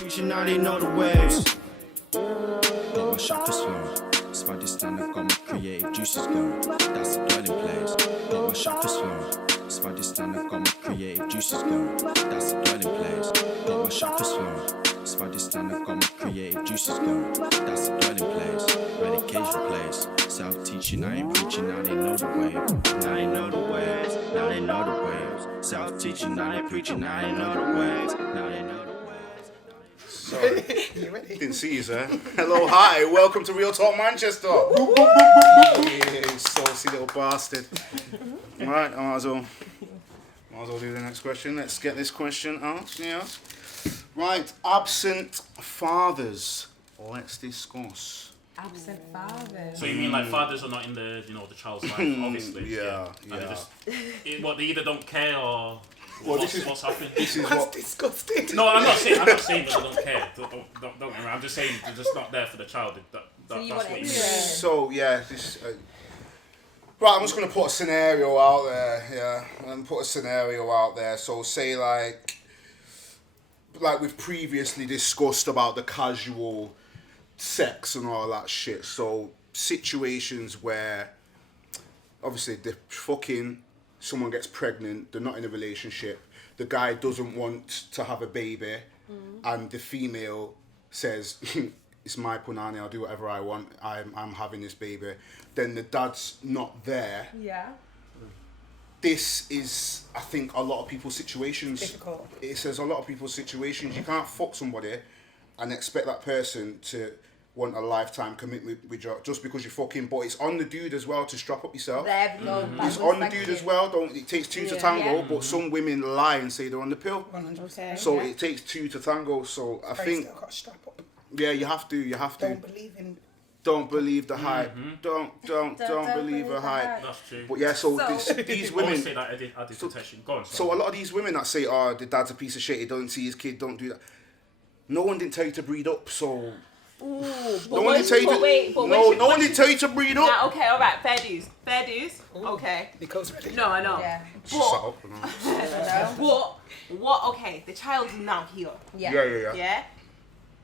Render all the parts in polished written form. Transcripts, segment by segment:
Preaching now they know the waves. Got my chakras flowing. Spider stand, I've got my creative juices going. That's the dwelling place. Got my chakras flowing. Spider stand, I've got my creative juices going. That's the dwelling place. Got my chakras flowing. Spider stand, I've got my creative juices going. That's the dwelling place. Medication place. Self-teaching, I ain't preaching, now they know the way. Now they know the ways. Now they know the ways. Self-teaching, now they preaching, now they know the ways. Now they know the ways. Sorry, didn't see you, sir. Hello, hi, welcome to Real Talk Manchester. You saucy little bastard. Right, I might as well do the next question. Let's get this question asked. Yes. Right, absent fathers. Let's discuss. Absent fathers. So you mean like fathers are not in the the child's life, obviously. Yeah. They either don't care or what's happening. This is That's disgusting. No, I'm not saying that they don't care. Don't get me wrong. I'm just saying they're just not there for the child. That's what you mean. So yeah, this. Right, I'm just gonna put a scenario out there. Yeah, So say like we've previously discussed about the casual sex and all that shit. So situations where obviously someone gets pregnant, they're not in a relationship, the guy doesn't want to have a baby, and the female says, it's my punani, I'll do whatever I want, I'm having this baby, then the dad's not there. Yeah. This is, I think, a lot of people's situations. Difficult. It says a lot of people's situations. You can't fuck somebody and expect that person to want a lifetime commitment with you just because you're fucking. But it's on the dude as well to strap up yourself. There we go. It's on the dude as well. It takes two to tango. But some women lie and say they're on the pill. 100%. So it takes two to tango. So I think, Still got to strap up. yeah, you have to. Don't believe the hype. Don't believe the hype. That's true. But yeah, so these women. Say that I did protection. Go on. So a lot of these women that say, "Oh, the dad's a piece of shit. He doesn't see his kid. Don't do that." No one didn't tell you to breed up. So Ooh, no one didn't tell you to breed up. Nah, okay, all right, fair dues. Okay. Because ready. No, I know. Yeah. What? Okay, the child's now here. Yeah. Yeah.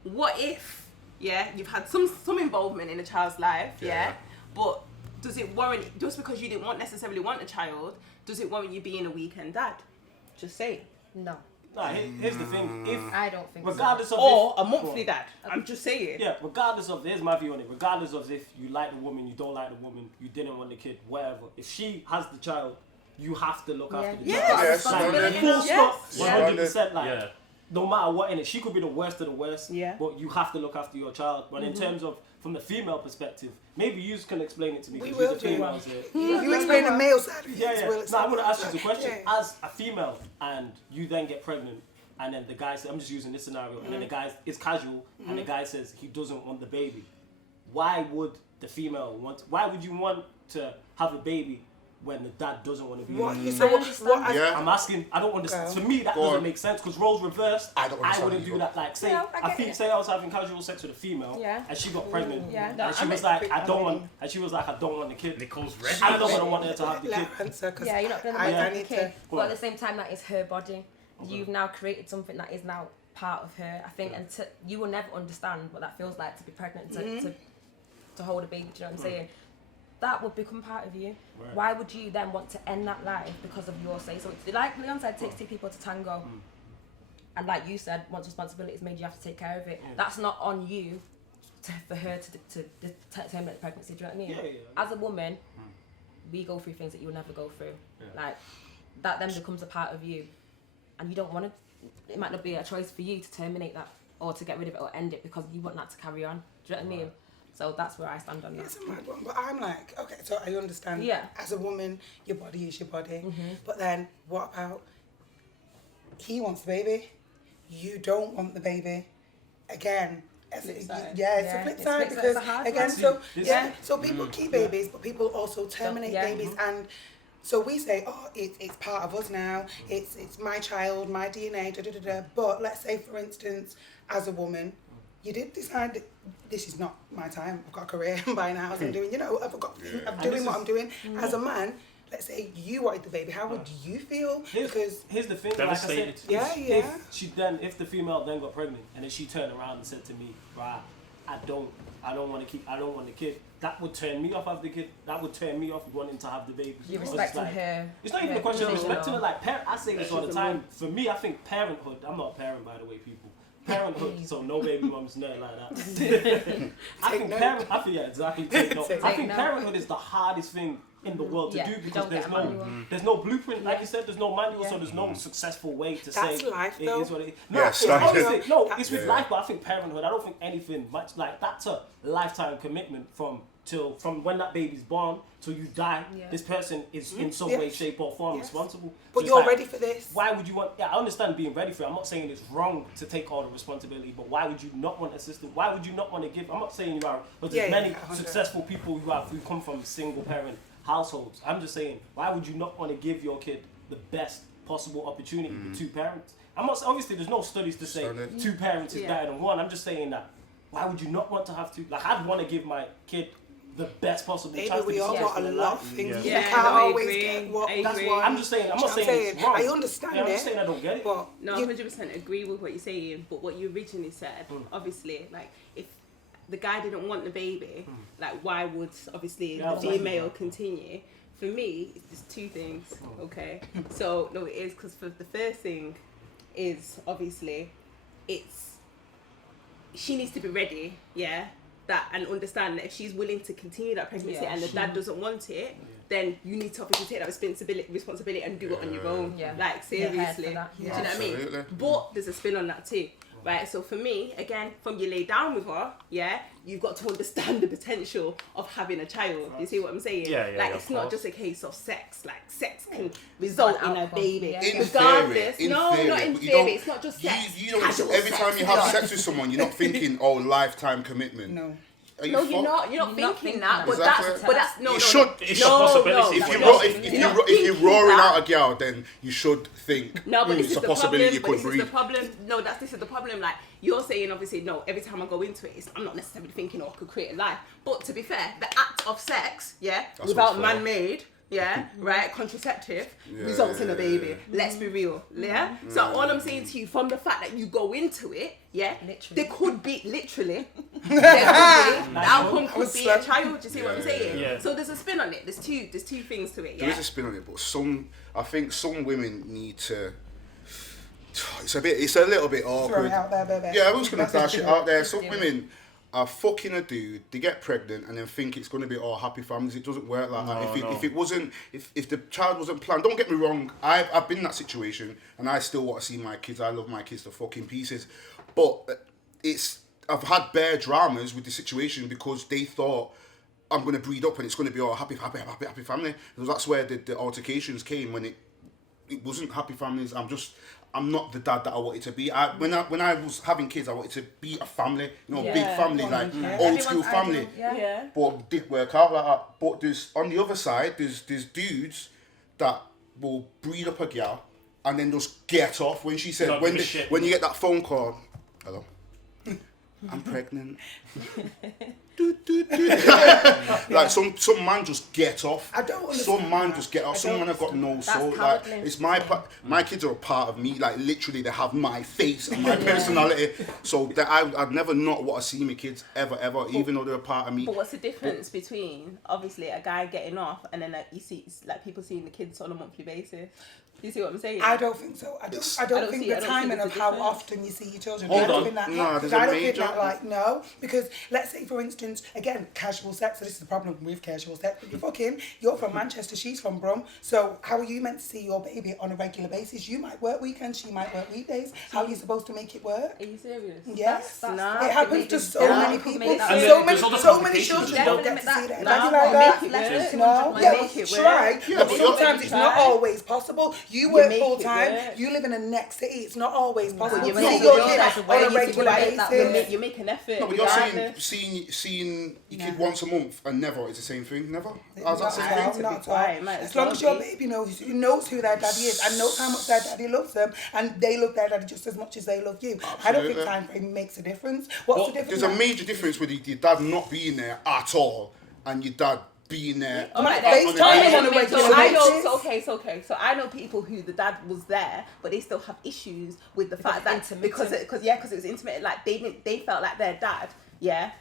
What if? Yeah, you've had some involvement in the child's life. Yeah. But does it warrant, just because you didn't necessarily want a child, does it warrant you being a weekend dad? Just say. No. Nah, here's the thing. If I don't think regardless so. of Or if, a monthly dad. I'm just saying. Yeah, regardless of, here's my view on it. Regardless of if you like the woman, you don't like the woman, you didn't want the kid, whatever. If she has the child, you have to look after the child. Yes. Like, full stop, 100%. Like, Yeah. no matter what in it, she could be the worst of the worst. Yeah. But you have to look after your child. But in terms of from the female perspective, maybe you can explain it to me. We 'cause will you're the do. females here. You explain the male side of it. Yeah. We'll No, I'm going to ask explain you the question. Yeah. As a female, and you then get pregnant, and then the guy says, I'm just using this scenario, and then the guy is casual, and the guy says he doesn't want the baby. Why would the female why would you want to have a baby when the dad doesn't want to be What? with So you? what? Yeah. I'm asking, I don't understand. For me, that Go doesn't on. make sense, because roles reversed, I don't understand wouldn't either. do that. Like, say, Yeah, I get it. say I was having casual sex with a female, Yeah. and she got pregnant, Yeah. and she was like, I don't want the kid. Nicole's ready. I'm not gonna want her to have the Let kid. her answer, 'cause Yeah, you're not going to I want need the kid. to. But at the same time, that is her body. You've now created something that is now part of her. I think, and you will never understand what that feels like to be pregnant, to hold a baby. Do you know what I'm saying? That would become part of you. Right. Why would you then want to end that life because of your say? So it's like Leon said, it takes two people to tango. And like you said, once responsibility is made, you have to take care of it. That's not on you for her to terminate the pregnancy. Do you know what I mean? Yeah. As a woman, we go through things that you'll never go through. Like that then becomes a part of you, and you don't want to. It might not be a choice for you to terminate that or to get rid of it or end it because you want that to carry on. Do you know what I mean? So that's where I stand on that. It's a mad one, but I'm like, okay, so I understand. Yeah. As a woman, your body is your body. But then, what about he wants the baby, you don't want the baby? Again, it's a flip side because it's a hard again, one. so people keep babies, but people also terminate babies, and so we say, oh, it's part of us now. It's my child, my DNA. But let's say, for instance, as a woman, you did decide that this is not my time. I've got a career, I'm buying a house, I'm doing, I'm doing what I'm doing. As a man, let's say you wanted the baby, how would you feel? Because here's the thing, like I said, if the female then got pregnant and then she turned around and said to me, right, I don't want the kid, that would turn me off of the kid. That would turn me off wanting to have the baby. You're respecting her. It's not even a question of respecting her. Like, I say this all the time. For me, I think parenthood. I'm not a parent, by the way, people. Parenthood, so no baby mums, nothing like that. I think parenthood is the hardest thing in the world to do because there's no blueprint, like you said, there's no manual, so there's no successful way to say life, it though. is what it is. It's with life, but I think parenthood, I don't think anything much like that's a lifetime commitment from when that baby's born till you die. This person is in some way, shape or form responsible. But so you're ready for this. Why would you want? Yeah, I understand being ready for it. I'm not saying it's wrong to take all the responsibility, but why would you not want assistance? Why would you not want to give? I'm not saying you are, but there's many successful people who come from single parent households. I'm just saying, why would you not want to give your kid the best possible opportunity with two parents? I'm not, obviously there's no studies to say two parents is better than one. I'm just saying that why would you not want to have two? Like, I'd want to give my kid the best possible chance. We all got a lot of things. Yeah, You can't always get what. That's why I'm just saying. I'm not saying it's wrong. I understand it. I'm just saying I don't get it. But no, 100% agree with what you're saying. But what you originally said, obviously, like if the guy didn't want the baby, like why would obviously the female continue? For me, it's two things. Okay, so no, it is because for the first thing is obviously she needs to be ready. Yeah. That and understand that if she's willing to continue that pregnancy and the dad doesn't want it, then you need to obviously take that responsibility and do it on your own. Like seriously. Do you know what I mean? But there's a spin on that too. Right, so for me, again, from you lay down with her, you've got to understand the potential of having a child. You see what I'm saying? It's not just a case of sex. Like, sex can result in a baby. Regardless. Not in theory. It's not just sex. You don't, every time you have sex with someone, you're not thinking, lifetime commitment. No. You're not thinking that, but that's no. You should. It's a possibility. If you're roaring out a girl, then you should think. No, but this it's is a the possibility problem. you could breathe. This is the problem. No, this is the problem. Like you're saying, obviously, no. Every time I go into it, I'm not necessarily thinking, I could create a life. But to be fair, the act of sex, without man-made. Contraceptive results in a baby. Let's be real, So all I'm saying to you, from the fact that you go into it, there could be the outcome could be a child. Do you see what I'm saying? Yeah. So there's a spin on it. There's two things to it. There is a spin on it, but I think some women need to. It's a little bit awkward. Throw it out there, baby. Yeah, I'm just gonna dash it out there. Some women are fucking a dude, they get pregnant and then think it's going to be all happy families. It doesn't work like that. If the child wasn't planned, don't get me wrong, I've been in that situation and I still want to see my kids. I love my kids to fucking pieces. But I've had bare dramas with the situation because they thought I'm going to breed up and it's going to be all happy family. So that's where the altercations came when it wasn't happy families. I'm not the dad that I wanted to be. When I was having kids, I wanted to be a family, big family, like old school family. But it didn't work out like that. But there's on the other side, there's dudes that will breed up a girl and then just get off when she said when you get that phone call, hello, I'm pregnant. Like some man just get off. I don't understand. Some man just get off. Some man have got no soul. Like it's my kids are a part of me. Like literally, they have my face and my personality. So that I'd never not want to see my kids ever, even though they're a part of me. But what's the difference between obviously a guy getting off and then you see like people seeing the kids on a monthly basis? You see what I'm saying? I don't think so. I don't think the timing of how often you see your children. Hold I don't on. think that. No, there's I a don't major. think that no, because let's say for instance, again, casual sex. So this is the problem with casual sex. You're from Manchester, she's from Brum. So how are you meant to see your baby on a regular basis? You might work weekends, she might work weekdays. How are you supposed to make it work? Are you serious? Yes. It happens to so many people. And So many children don't get to see that. Daddy like that. No. Yeah, try. But sometimes it's not always possible. You work full time. You live in the next city. It's not always possible. You see your kid on a regular basis. You make an effort. No, but you're saying seeing your kid once a month and never is the same thing. Never. How's that same thing? Not as long as your baby knows who their daddy is and knows how much their daddy loves them, and they love their daddy just as much as they love you. Absolutely. I don't think time frame makes a difference. What's the difference? There's a major difference with your dad not being there at all and your dad being there. Alright, FaceTime on a regular so I know. basis. So I know people who the dad was there, but they still have issues with the fact that intermittent. because it was intermittent. Like they felt like their dad,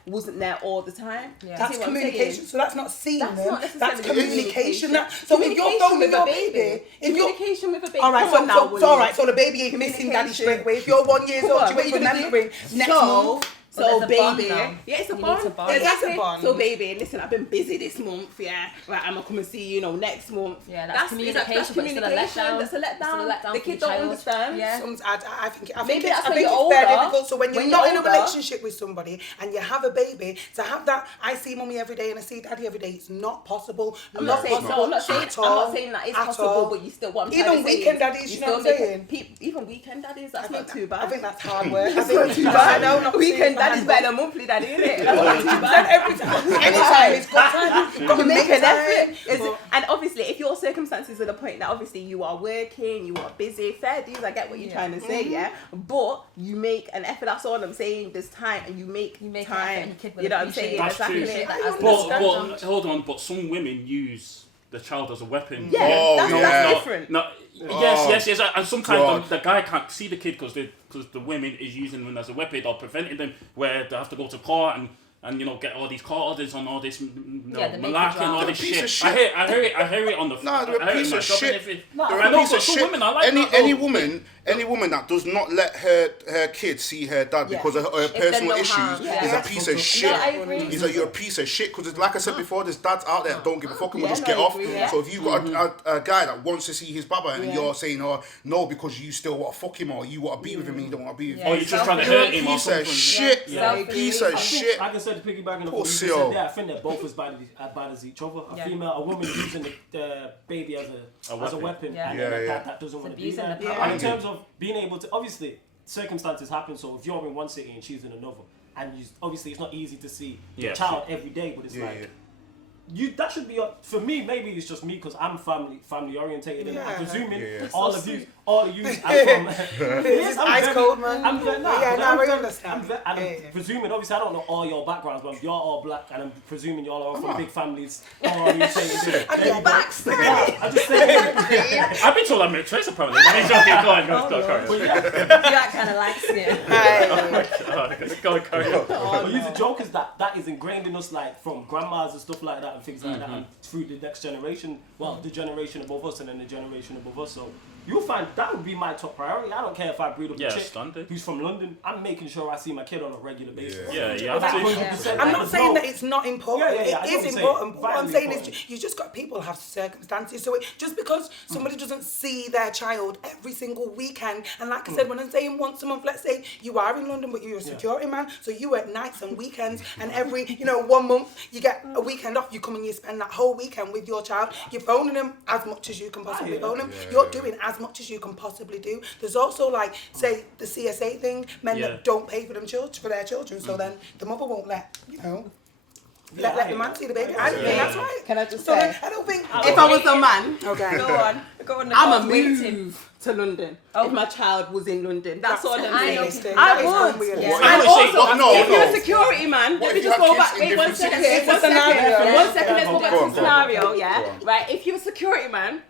wasn't there all the time. Yeah. That's communication. So that's not seeing That's them. not necessarily That's communication. communication. So if you're phoning your baby, communication with a baby. all right, Come on now, so all right, so the baby ain't missing daddy straight away. If you're 1 year old, what are you remembering next month? So there's a bond baby, now. it's a You need bond. to bond. Exactly. It's a bond. So baby, listen, I've been busy this month. Yeah, right. I'm gonna come and see you, next month. Yeah, that's communication, That's but it's still a letdown. That's a letdown. It's still a letdown The for kid the don't child. understand. Yeah. I think Maybe it's that's when very you're older. difficult. So when you're not in a older- relationship with somebody and you have a baby, to have that, I see mummy every day and I see daddy every day, it's not possible. I'm not saying that it's possible, but you still want. Even weekend daddies, you know what I'm saying? Even weekend daddies, that's not too bad. I think that's hard work. That's not too bad. I know, not Weekend too daddy's bad. better than monthly daddy, isn't it? That's not too bad. Every time, anytime, it's good time. You've got to You make an time. effort. And obviously, if your circumstances are at the point that obviously you are working, you are busy, fair dues, I get what you're trying to say, but you make an effort. That's all I'm saying. There's time, and you make an effort time. and your kid will You know what I'm saying? appreciate That's true. appreciate that as But hold on, but some women use the child as a weapon. Yeah, that's different. No, yes, and sometimes the guy can't see the kid because the women is using them as a weapon or preventing them, where they have to go to court and get all these court orders on all this malarkey and all this shit. I hear it on the they're a piece of shit. I know, but some women are like that. Any woman that does not let her kid see her dad because of her personal issues is a piece of shit. No, I agree. He's like, you're a piece of shit because, like I said before, there's dads out there that don't give a fuck and will just get off. So if you got a guy that wants to see his baba and you're saying, oh no, because you still want to fuck him or you want to be with him and you don't want to be with him, or you're just trying to hurt him or piece something. of shit. Piece of shit. Like I said, piggybacking on what you Pussy, said there, I think they're both as bad as each other. A woman using the baby as a weapon, and then a dad that doesn't want to be there. And in terms of being able to, obviously, circumstances happen. So if you're in one city and she's in another, and obviously it's not easy to see your child every day, but it's that should be for me. Maybe it's just me because I'm family orientated, and I'm presuming all of you are from. It's ice cold, man. I'm presuming, obviously, I don't know all your backgrounds, but you're all black, and I'm presuming y'all are all from big families. And your backs. I'm just saying. I've been told I'm mixed race apparently. Go on. That kind of likes it. Go on, carry on. But the joke is that is ingrained in us, like from grandmas and stuff like that, and things like that, and through the next generation. Well, the generation above us, and then the generation above us. So you'll find that would be my top priority. I don't care if I breed up a chick who's from London. I'm making sure I see my kid on a regular basis. I'm not saying that it's not important. It is important. But what I'm saying is you just got people have circumstances. So just because somebody doesn't see their child every single weekend, and like I said, when I'm saying once a month, let's say you are in London, but you're a security man, so you work nights and weekends, and every 1 month you get a weekend off, you come and you spend that whole weekend with your child. You're phoning them as much as you can possibly phone them. You're doing as much as you can possibly do. There's also say the CSA thing, men that don't pay for their children, so then the mother won't let let the man see the baby. I think that's right. Can I just say? I don't think If I was a man, Go on. I'm a move to London. If my child was in London, that's all I'm saying. I would. And also, if you're a security man, let me just go back. Wait, 1 second. 1 second. 1 second. Let's go back to the scenario. Right. If you're a security man,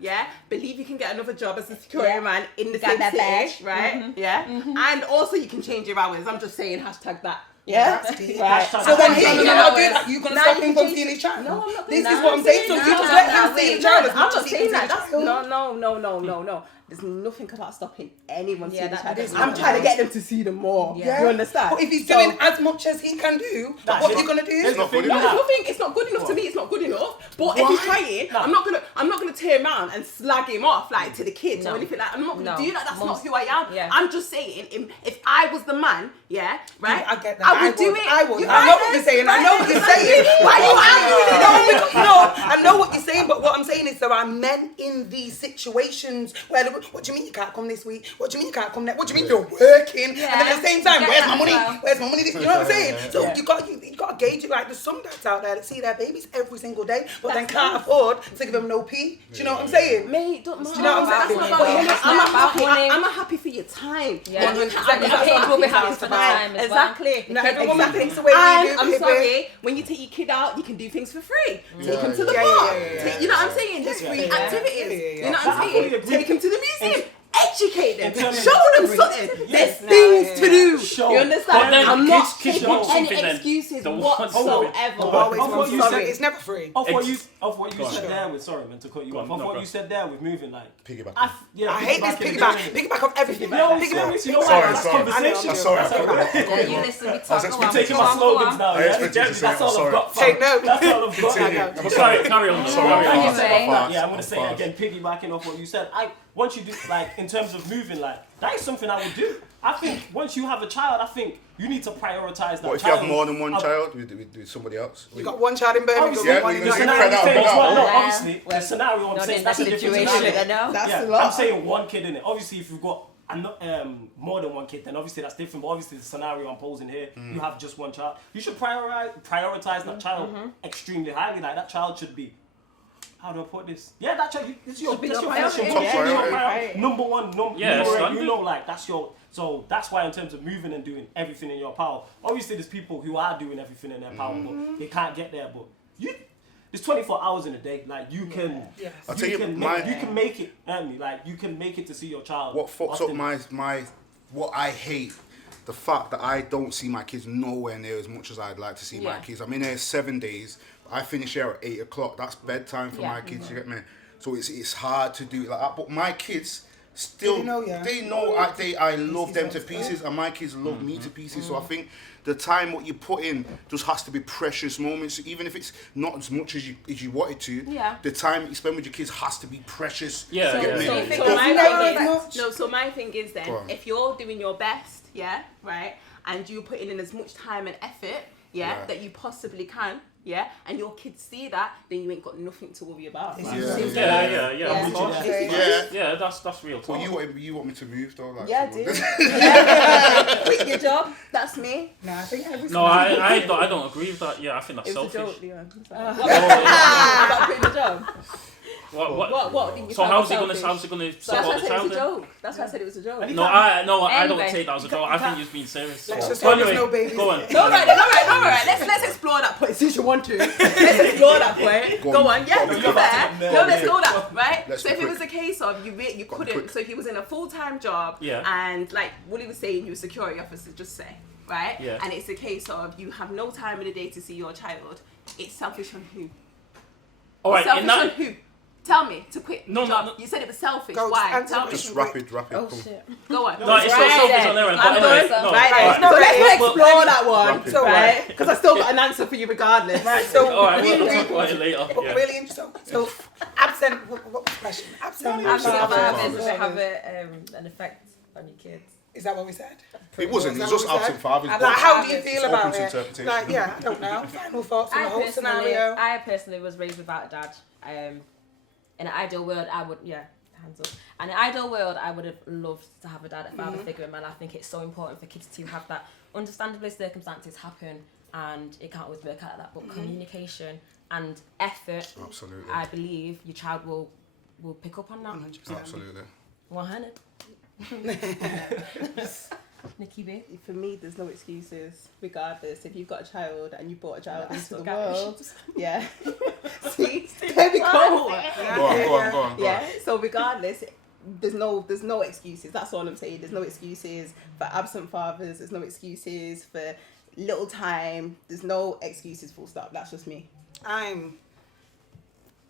believe you can get another job as a security man in the same city, right? And also you can change your hours. I'm just saying #that. Yeah. Right. So then you're not doing that. You're gonna stop him from seeing his child. No, I'm not. This is what I'm saying. So you just let him see his child. I'm not saying that. That's no. There's nothing about stopping anyone seeing the child. I'm trying to get them to see them more. Yeah. You understand? But if he's doing as much as he can do, what are you gonna do? It's not good No, enough. it's not good enough to me. It's not good enough. But if he's trying, I'm not gonna turn around and slag him off to the kids or anything like that. I'm not gonna do that. That's not who I am. Yeah. I'm just saying, if I was the man, right? I get that. I would do it. I know what you're saying. I know what you're saying. Why are you arguing? No, I know what you're saying. But what I'm saying is there are men in these situations where what do you mean you can't come this week? What do you mean you can't come next? What do you mean you're working? Yeah. And then at the same time, Get where's that my money? as well. Where's my money? You know what I'm saying? So Yeah. you got to gauge it. Like there's some dads out there that see their babies every single day, but then That's can't nice. afford to give them no pee. Do you know what I'm saying? Mate, don't Do you know what I'm saying? That's But not yeah, about I'm money. happy. Money. I'm happy for your time. Yeah. But you Exactly. can't- The kids will be happy for the time as well. Exactly. Not every woman Exactly. thinks the way we And do, I'm baby. sorry, when you take your kid out, you can do things for free. Take him to the Yeah, bar. yeah. You know what I'm saying? There's Yeah, free yeah. activities. Yeah. You know what I I'm fully saying? agree. Take him to the museum. Educate them. In terms of- Show them something. Yes. There's things to do. Show. You But understand? then I'm not kids taking want any something then. excuses They want whatsoever. Always Of what want you something. said- It's never free. Off what you Go on. said there with, sorry man to cut you Go off, on, off no, what go. you said there with moving like Piggyback. I hate this piggyback. Piggyback on everything. No, Piggyback. serious, you know Sorry, what? That's sorry. conversation. I know. Sorry, That's I okay. can't. You listen, we I was talk. expecting Go on, Taking go my on, go slogans on. now, I yeah? expected you to say That's all sorry. I've got. Take note. That's all I've got. Continue. Sorry, carry on. Sorry, Carry on. I'm fast, Anyway. I'm fast, Yeah, I'm gonna I'm say fast. again, piggybacking off what you said. Once you do like in terms of moving, like that is something I would do. I think once you have a child, I think you need to prioritize that What if you child. have more than one child with somebody else? You got one child in Birmingham, Obviously, Yeah, one we in can the see Nottingham. scenario spread out, saying, spread out. no, Yeah. obviously, the Well, scenario I'm not saying in that's that a different situation, scenario. I know. That's Yeah, a lot. I'm saying one kid in it. Obviously, if you've got more than one kid, then obviously that's different. But obviously, the scenario I'm posing here, you have just one child. You should prioritize that child extremely highly. Like that child should be. How do I put this? Yeah, that child. It's your. Should be That's your your first. Your priority. Top your priority. priority. Number one. Yeah, Number standard. you know, like that's your. So that's why in terms of moving and doing everything in your power. Obviously, there's people who are doing everything in their power, but they can't get there. But you. There's 24 hours in a day. Like you can, Yes. I'll tell you, you can make it. Like you can make it to see your child. What fucks often. up my what I hate, the fact that I don't see my kids nowhere near as much as I'd like to see my Yeah. kids. I'm in here 7 days. I finish here at 8 o'clock. That's bedtime for Yeah. my kids. You get me? So it's hard to do it like that. But my kids still They know, yeah. they know I love them to pieces, and my kids love me to pieces. So I think the time what you put in just has to be precious moments, even if it's not as much as you want it to. Yeah. The time that you spend with your kids has to be precious. Yeah, So, You get me? so my thing is then, Go on. if you're doing your best, yeah, right, and you're putting in as much time and effort, yeah, Right. that you possibly can, yeah, and your kids see that, then you ain't got nothing to worry about. This Right? is Yeah. Yeah, of course. Yeah. Yeah, that's real talk. Well, you want me to move though? Like, Yeah, so- dude. Yeah. Quit your job. That's me. No, I think every No, I don't agree with that. Yeah, I think that's It was a selfish. joke, Leon. Oh, yeah. About quitting the job. What? think you So found how's he selfish? gonna So that's why support I the said it child? was a then? joke. That's why I said it was a joke. No, I don't Anyway, take that as a joke. I think you're being serious. Let's just So hope there's anyway, no babies. go on. All right. Let's explore that point since you want to. Let's explore that point. Go Go on. on. Yeah, Go on. to be fair. No, let's go that right. Let's So be if it was quick. a case of you Go on, couldn't, quick. so if he was in a full-time job, Yeah. and like Wooly was saying, you were a security officer, just say, right? Yeah. And it's a case of you have no time in the day to see your child. It's selfish on who? All right, Selfish in on that. who? Tell me to quit. No, the no, job. no. You said it was selfish. Go, Why? answer Tell the me. Just question. rapid. Oh Come. shit. Go on. No, it's still Right selfish then. on there. I'm But done. anyway, no. Right all then. right. No, So let's right. explore that one, Rapid. So, right? Because I still got an answer for you regardless. Right, so All right, really, we'll talk about it later. but Yeah. really interesting. So absent. What was the question? Absent. Absent fathers, does it Absent. have an effect on your kids? Is that what we said? It wasn't. It was Is just that what we absent said? fathers. Like, but how do you It's feel open about to it? interpretation. Like, yeah, I don't know. Final thoughts on the whole scenario. I personally was raised without a dad. In an ideal world, I would, hands up. In an ideal world, I would have loved to have a dad, a father figure in my life. I think it's so important for kids to have that. Understandably, circumstances happen and it can't always work out like that, but communication and effort, Absolutely. I believe your child will pick up on that. 100%. Absolutely. 100. Nikki B. For me, there's no excuses, regardless. If you've got a child and you brought a child into the still got world, yeah. See, there we go. Go on. Yeah. So regardless, there's no excuses. That's all I'm saying. There's no excuses for absent fathers. There's no excuses for little time. There's no excuses. Full stop. That's just me.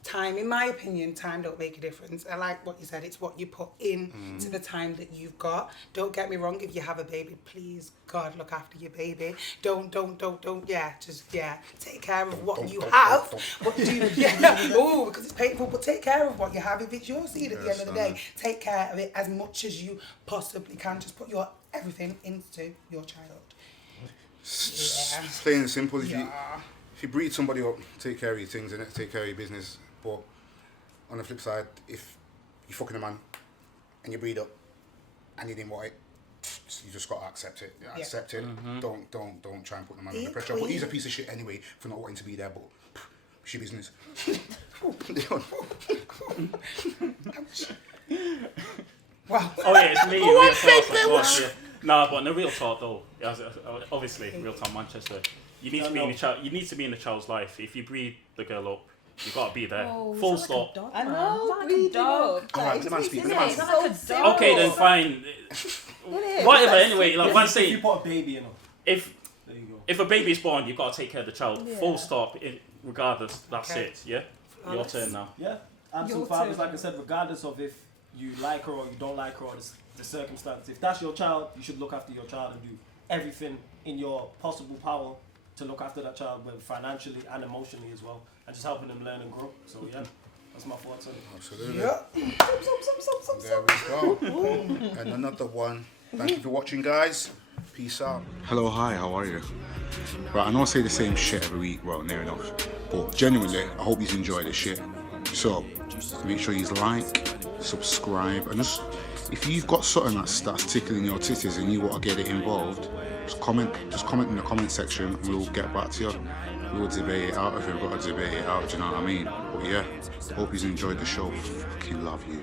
Time, in my opinion, time don't make a difference. I like what you said. It's what you put in to the time that you've got. Don't get me wrong. If you have a baby, please, God, look after your baby. Don't. Take care of what you have. But because it's painful. But take care of what you have. If it's your seed at the end of the day, take care of it as much as you possibly can. Just put your everything into your child. Yeah. Plain and simple. If Yeah. you breed somebody up, take care of your things and take care of your business. But on the flip side, if you're fucking a man and you breed up, and you didn't want it, you just got to accept it. Accept it. Don't try and put the man under pressure. But he's a piece of shit anyway for not wanting to be there. But it's your business. Wow. Oh yeah, it's me. Real talk, yeah. Nah, but in the real talk though, obviously, real talk Manchester. You need to be in the child. You need to be in the child's life. If you breed the girl up, you gotta be there. Full stop. I know, breed dog. Alright, the man speak. The man speak. Okay, then fine. Whatever. Anyway, like one If say, you put a baby in her, if there you go. if a baby is born, you've got to take care of the child. Full stop. Regardless, that's Okay. it. Yeah. Your turn now. Yeah, absolute fathers, like I said, regardless of if you like her or you don't like her or the circumstance. If that's your child, you should look after your child and do everything in your possible power to look after that child, both financially and emotionally as well, and just helping them learn and grow. So yeah, that's my thoughts on it. Absolutely. Yeah. There we go. And another one. Thank you for watching, guys. Peace out. Hello, hi, how are you? Right, I know I say the same shit every week, well, near enough. But genuinely, I hope you enjoy this shit. So, make sure you like, subscribe, and just, if you've got something that's tickling your titties and you want to get it involved, just comment in the comment section and we'll get back to you. We'll debate it out if we've got to debate it out, do you know what I mean? But yeah, hope you enjoyed the show. Fucking love you.